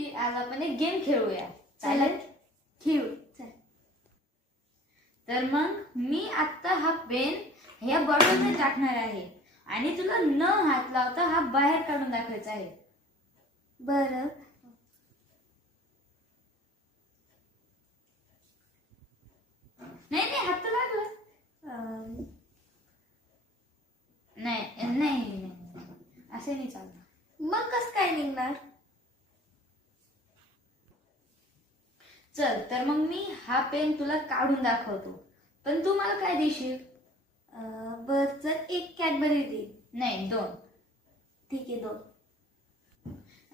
की आज आपण एक गेम खेळूया. चला खेळू. चल. तर मग मी आता हा पेन ह्या बॉटलमध्ये टाकणार आहे आणि तुला न हात लावता हा बाहेर काढून दाखवायचा आहे. बरं. नाही नाही, हात तर लागला. नाही नाही नाही, असे नाही चालणार. मग कसं काय निघणार? चल तर मग मी हा पेन तुला काढून दाखवतो, पण तू मला काय देशील? बर चल, एक कॅडबरी दे. नाही, 2. ठीक आहे, 2.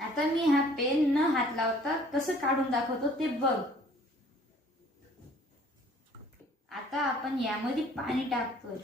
आता मी हा पेन न हात लावता कसं काढून दाखवतो ते बघ. आता आपण यामध्ये पाणी टाकतोय.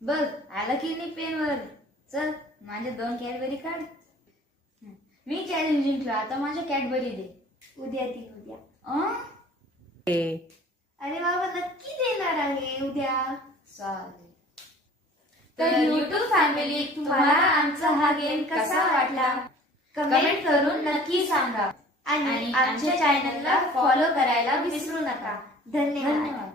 बघ आला की नाही पेनवर. चल माझ्या 2 कॅडबरी काढ. मी चॅलेंज जिंकलो, आता माझ्या कॅडबरी दे. उद्या दे, उद्या. अरे बाबा, नक्की देणार आहे उद्या. चालेल. तर YouTube फॅमिली, तुम्हाला आमचा हा गेम कसा वाटला कमेंट करून नक्की सांगा आणि आमच्या चॅनलला फॉलो करायला विसरू नका. धन्यवाद.